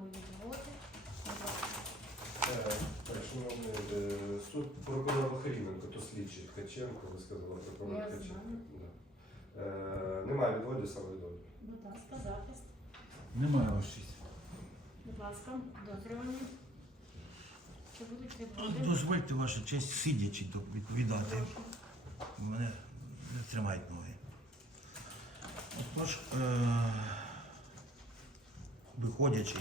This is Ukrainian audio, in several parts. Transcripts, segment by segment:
Будь ласка. Е, шановний суд прокурор Охріменко, то слідчий Ткаченко, ви сказали прокурор Ткаченко. Да. Е, Немає відводу, саме відводу. Будь ласка, захист. Немає ваш. Будь ласка, дозволені. Чи будуть відводи? Дозвольте ваша честь сидячи до- відповідати. Прошу. Мене не тримають ноги. Отож, е- виходячи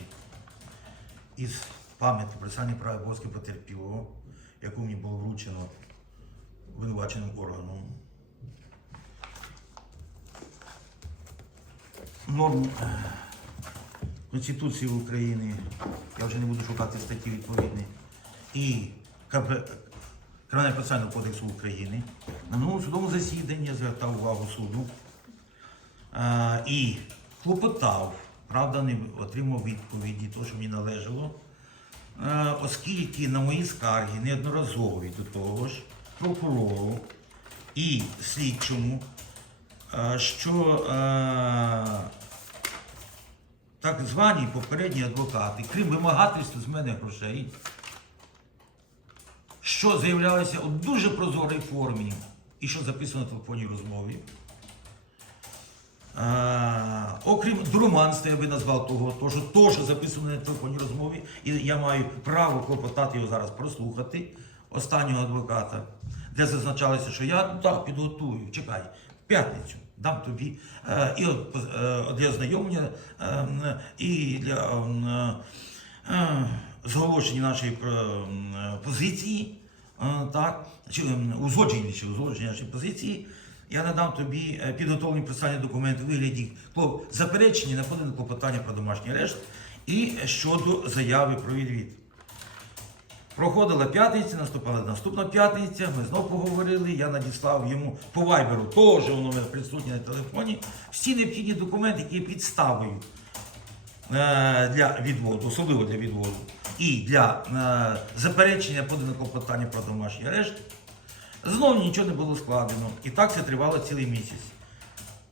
із пам'яті про сані права обов'язків потерпілого, яку мені було вручено винуваченим органом. Норм е, Конституції України, я вже не буду шукати статті відповідні, і Кримінального процесуального кодексу України. На минулому судовому засіданні я звертав увагу суду е, і клопотав, правда, не отримав відповіді, то, що мені належало, е, оскільки на мої скарги неодноразово до того ж прокурору і слідчому, е, що е, так звані попередні адвокати, крім вимагательства з мене грошей, що заявлялося у дуже прозорій формі і що записано в телефонній розмові. Окрім дурманства, я би назвав того, то, що записано на телефонній розмові, і я маю право клопотати його зараз прослухати, останнього адвоката, де зазначалося, що я так підготую, чекай, в п'ятницю дам тобі е, і е, для е, і для е, е, зголошення нашої позиції, так, чи узгодження, чи узгодження нашої позиції. Я надам тобі е, підготовлені процесуальні документи у вигляді заперечення на подане клопотання про домашній арешт і щодо заяви про відвід. Проходила п'ятниця, наступала наступна п'ятниця, ми знову поговорили, я надіслав йому по вайберу, теж воно мене присутнє на телефоні, всі необхідні документи, які є підставою е, для відводу, особливо для відводу, і для е, заперечення поданого клопотання про домашній арешт. Знову нічого не було складено. І так це тривало цілий місяць.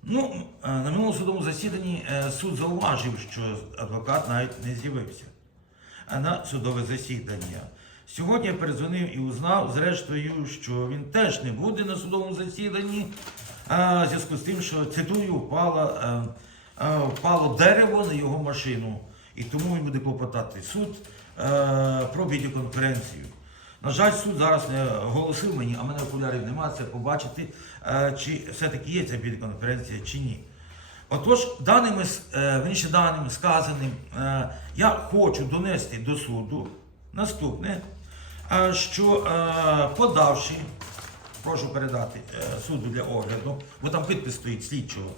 Ну, е, на минулому судовому засіданні е, суд зауважив, що адвокат навіть не з'явився е, на судове засідання. Сьогодні я передзвонив і узнав, зрештою, що він теж не буде на судовому засіданні, в зв'язку з тим, що цитую, впало, впало дерево на його машину, і тому він буде клопотати суд про відеоконференцію. На жаль, суд зараз не оголосив мені, а в мене окулярів немає, це побачити, е, чи все-таки є ця відеоконференція чи ні. Отож, даними, е, верніше даним сказаним, е, я хочу донести до суду наступне, що подавши, прошу передати суду для огляду, бо там підпис стоїть слідчого.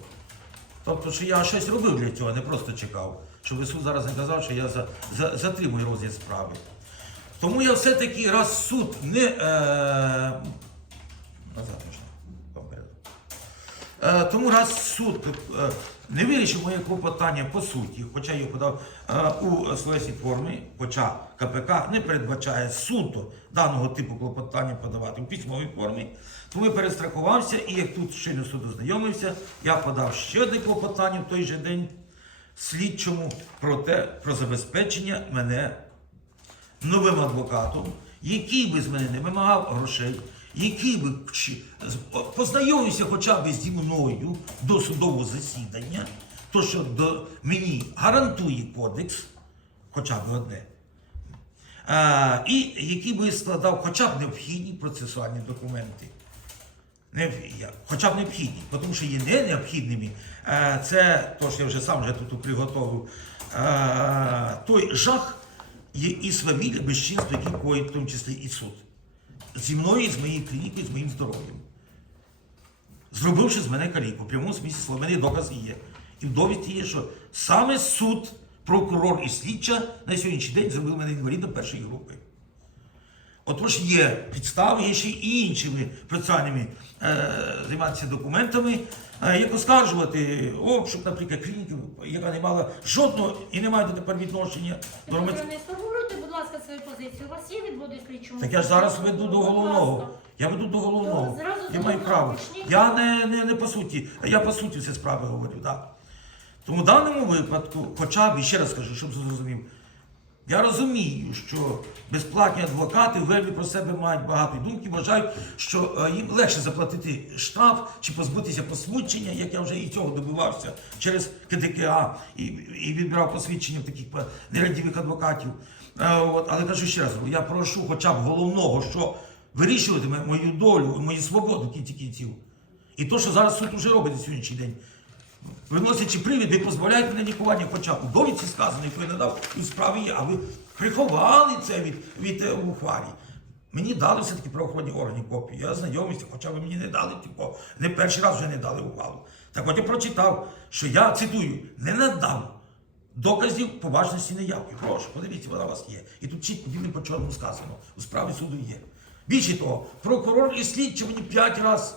Тобто, що я щось робив для цього, не просто чекав, щоб суд зараз не казав, що я за, за, затримую розгляд справи. Тому я все-таки раз суд не. Е, назад можна. Е, тому раз суд е, не вирішив моє клопотання по суті, хоча я подав е, у словесній формі, хоча КПК не передбачає суто даного типу клопотання подавати у письмовій формі, тому я перестрахувався і як тут щойно суд ознайомився, я подав ще одне клопотання в той же день слідчому про те, про забезпечення мене новим адвокатом, який би з мене не вимагав грошей, який би познайомився хоча б зі мною до судового засідання, то що до, мені гарантує кодекс, хоча б одне. А, і який би складав хоча б необхідні процесуальні документи. Не, хоча б необхідні, тому що є не необхідними. Е, Це то, що я вже сам вже тут приготовив. е, Той жах є і свавілля, безчинство, які коїть в тому числі і суд. Зі мною, і з моєю клінікою, з моїм здоров'ям. Зробивши з мене каліку, прямому смісті слова, мене доказ є. І в довідці є, що саме суд, прокурор і слідча на сьогоднішній день зробив мене інвалідом першої групи. Отож є підстави, є ще й іншими процесуальними е, займатися документами, е, як оскаржувати обшук, наприклад, клініки, яка не мала жодного і не має дотепер відношення до громадського. не сформулюйте, будь ласка, свою позицію. У вас є відводи слідчому? Так я ж зараз веду до головного. Я веду до головного. То зразу Я до маю головного право. почніть. Я не, не, не по суті. Я по суті всі справи говорю, так. Тому в даному випадку, хоча б, і ще раз кажу, щоб зрозумів, я розумію, що безплатні адвокати вельми про себе мають багато думки, вважають, що е, їм легше заплатити штраф чи позбутися посвідчення, як я вже і цього добивався через КДКА і, і відбирав посвідчення таких е, нерадівих адвокатів. Е, От, але кажу ще раз, я прошу хоча б головного, що вирішуватиме мою долю, мою свободу в кінці кінців. І то, що зараз суд вже робить на сьогоднішній день. Виносячи привід, ви позбавляєте мене лікування, хоча у довідці сказано, яку я надав, в справі а ви приховали це від, від е, ухвалі. Мені дали все-таки правоохоронні органи копії. Я знайомився, хоча ви мені не дали типу, не перший раз вже не дали ухвалу. Так от я прочитав, що я цитую, не надав доказів поважності неявки. Прошу, подивіться, вона у вас є. І тут чітко білим по чорному сказано. У справі суду є. Більше того, прокурор і слідчі мені п'ять разів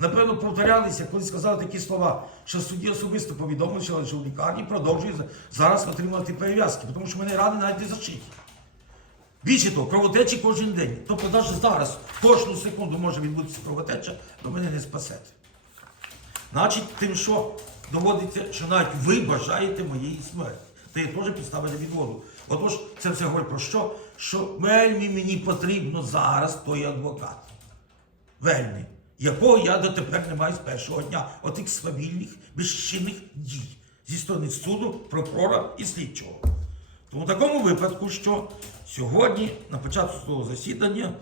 Напевно, повторялися, коли сказали такі слова, що судді особисто повідомили, що в лікарні продовжує зараз отримувати перев'язки, тому що мене рани навіть не зашиті. Більше того, кровотечі кожен день. Тобто навіть зараз, кожну секунду може відбутися кровотеча, до мене не спасете. Значить, тим, що доводиться, що навіть ви бажаєте моєї смерті. Це є теж підстава для відводу. Отож, це все говорить про що? Що вельми мені потрібно зараз той адвокат. Вельми. Якого я дотепер не маю з першого дня отих свавільних, безчинних дій зі сторони суду, прокурора і слідчого. Тому в такому випадку, що сьогодні, на початку свого засідання,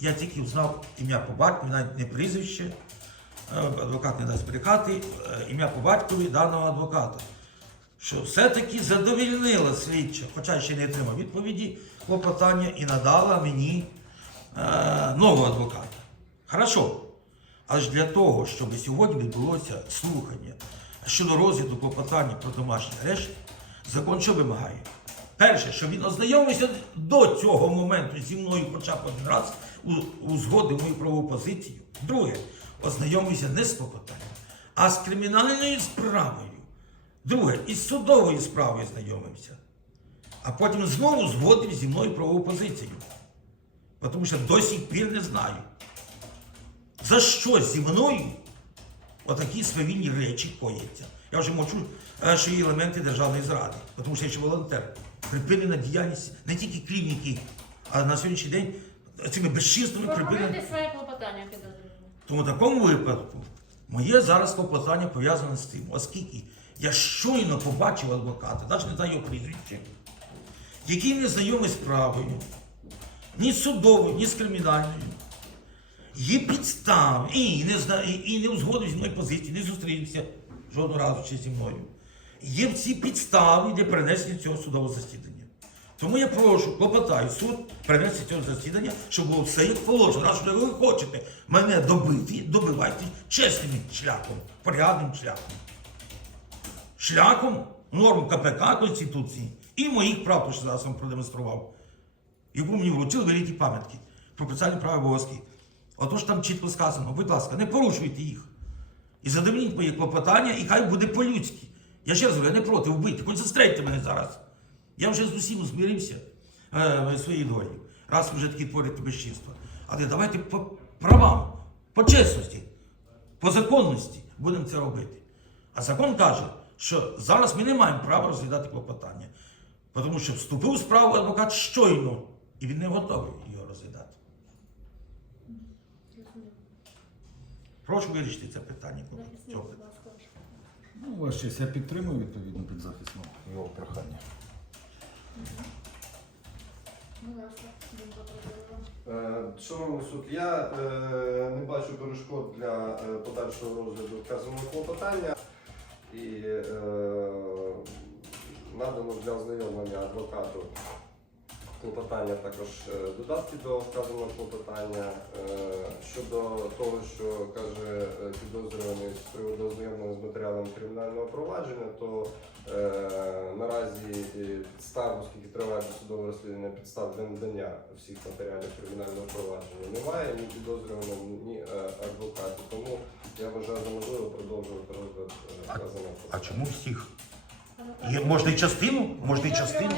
я тільки знав ім'я по батькові, навіть не прізвище, е, адвокат не дасть брехати, е, ім'я по батькові даного адвоката. Що все-таки задовільнила слідча, хоча ще не отримав відповіді, клопотання і надала мені е, нового адвоката. Хорошо. Але ж для того, щоб сьогодні відбулося слухання щодо розгляду клопотання про домашній арешт, закон що вимагає? Перше, щоб він ознайомився до цього моменту зі мною хоча б один раз, узгодив мою правову позицію. Друге, ознайомився не з клопотанням, а з кримінальною справою. Друге, із судовою справою знайомився. А потім знову згодив зі мною правову позицію. Тому що до сих пір не знаю. За що зі мною отакі свавільні речі кояться? Я вже мовчу, е, що є елементи державної зради, тому що я ще волонтер. Припинена діяльність не тільки клініки, а на сьогоднішній день цими безчинствами припинена. Своє клопотання. Тому в такому випадку моє зараз клопотання пов'язане з тим, оскільки я щойно побачив адвоката, навіть не знаю його прізвище, який не знайомий з справою, ні з судовою, ні з кримінальною. Є підстави і не, зна, і, не узгодив зі мною позиції, не зустрівся жодного разу ще зі мною. Є всі підстави для перенесення цього судового засідання. Тому я прошу, клопотаю суд перенести цього засідання, щоб було все як положено. Раз вже ви хочете мене добити, добивайте чесним шляхом, порядним шляхом. Шляхом норм КПК Конституції і моїх прав, що зараз вам продемонстрував яку мені вручили великі пам'ятки про права і обов'язки. Отож там чітко сказано, будь ласка, не порушуйте їх. І задовільніть моє клопотання, і хай буде по-людськи. Я ще раз говорю, я не проти вбити, хоч застрельте мене зараз. Я вже з усім змирився е, своєю долею, раз вже такі творите безчинства. Але давайте по правам, по чесності, по законності будемо це робити. А закон каже, що зараз ми не маємо права розглядати клопотання. Тому що вступив у справу адвокат щойно, і він не готовий його розглядати. Прошу вирішити це питання. Захисник, Цього будь ласка. Ну, ваш честь, я підтримую відповідно підзахисного його прохання. Прокурора. Е, Шановний суд, я е, не бачу перешкод для е, подальшого розгляду вказаного клопотання і е, надано для ознайомлення адвокату клопотання також е, додатки до вказаного клопотання. Е, щодо того, що каже е, підозрюваний з приводу ознайомлення з матеріалами кримінального провадження, то е, наразі підстав, оскільки триває досудове розслідування, підстав для надання всіх матеріалів кримінального провадження немає ні підозрюваного, ні адвоката. Тому я вважаю за можливо продовжувати розгляд вказаного. А чому всіх? Є, можна і частину? Можна і частину?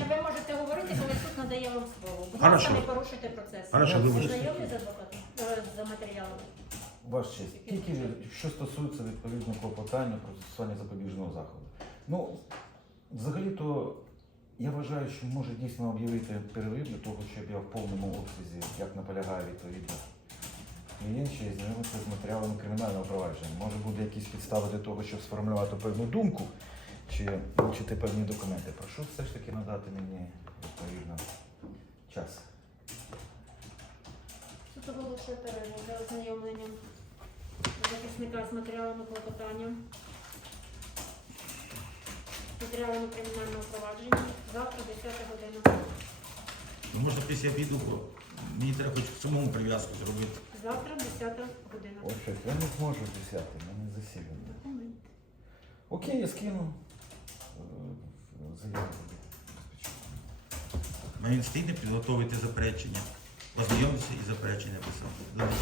Коли суд надає вам слово. Будь Хорошо. ласка, не порушуйте процес. Хорошо, Ви вибачте. знайомі з адвокатом? Е, За матеріалами? Ваш честь, тільки що стосується відповідного клопотання про застосування запобіжного заходу. Ну, взагалі-то я вважаю, що може дійсно об'явити перерив для того, щоб я в повному обсязі, як наполягає відповідно клієнт, ще й знайомитися з матеріалами кримінального провадження. Може буде якісь підстави для того, щоб сформулювати певну думку чи вивчити певні документи. Прошу все ж таки надати мені відповідно час. Суд оголошує перерву для ознайомлення захисника з матеріалами клопотання. Матеріалами кримінального провадження. Завтра 10 година. Ну, можна після обіду, бо мені треба хоч самому прив'язку зробити. Завтра 10 година. Ой, щось, я не зможу десяти, в мене засідання. Документ. Окей, я скину Він встигне підготовити заперечення, ознайомитися і заперечення писати.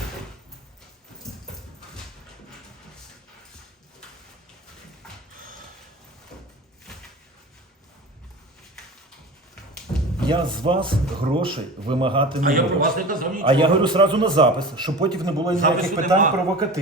Я з вас грошей вимагати А не я буду. про вас не казав нічого. А я говорю сразу на запис, щоб потім не було ніяких Запису питань нема. провокативних.